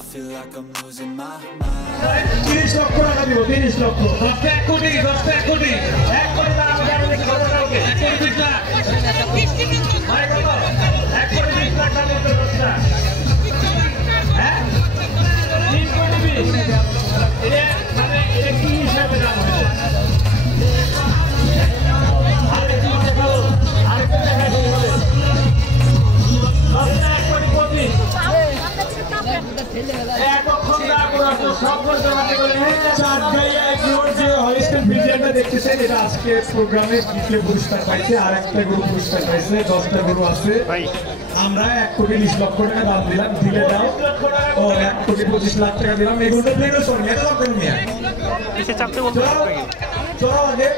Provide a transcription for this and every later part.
I feel like I'm losing my mind. 30 লক্ষ টাকা দিব 30 লক্ষ 10 কোটি 10 কোটি 1 কোটি টাকা আমাদের দেখে কত কাউকে 1 কোটি 20 লাখ মানে কত 1 কোটি 20 লাখ টাকা করতে দশটা হ্যাঁ 3 কোটি 20 এটা মানে এটা কি হিসাবে দাম হবে আরেকটা দেখাও আরেকটা দেখাও বলে 1 কোটি 25 এতক্ষণ না করা তো সব বলতে পারতে বলে চাঁদগাঁইয়া এগ্রোর যে হলিস্টিক বিরিয়ানিটা দেখতেছেন এটা আজকে প্রোগ্রামে দ্বিতীয় পুরস্কার পাইছে আর একটা গরু পুরস্কার পাইছে 10টা গরু আছে আমরা 1 কোটি 20 লক্ষ টাকা দাম দিলাম দিলে দাও ও 1 কোটি 25 লাখ টাকা দিলাম এগুলো প্লেনে চলে এটা দাম কেন নিয়ে এসে চাপতে বলতে হবে চলো আগে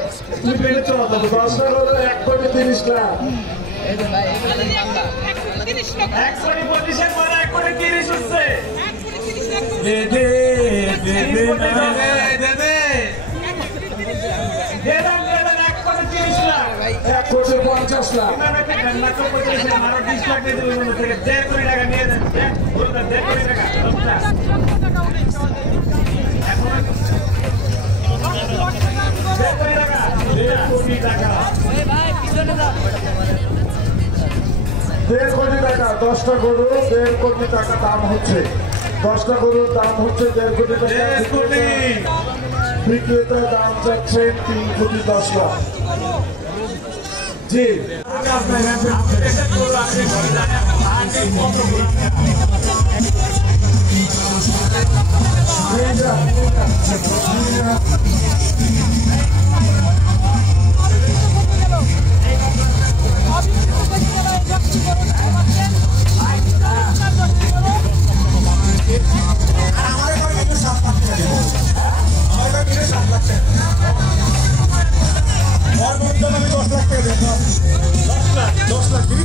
তুমি প্লেনে চলো দাও 10টা গরু 1 কোটি 30 লাখ এই তো ভাই 1 কোটি 25 এর পরে 1 কোটি 30 হচ্ছে দে দে দে দে দে দে দেদান 1 কোটি 30 লাখ 1 কোটি 50 লাখ না না কেন না তো 50 লাখ আর 20 লাখ দিয়ে দেব মনে থেকে 1.5 কোটি টাকা নিয়ে দেন বলতা 1.5 কোটি টাকা দশটা কোটি টাকা এই ভাই পিছনে দাও 1.5 কোটি টাকা 10টা গরু 1.5 কোটি টাকা দাম হচ্ছে 10টা গরুর দাম হচ্ছে 1.5 কোটি টাকা 1 কোটি বিক্রেতার দাম যাচ্ছে 3 কোটি 10 লাখ জি $10 লাখ দিবি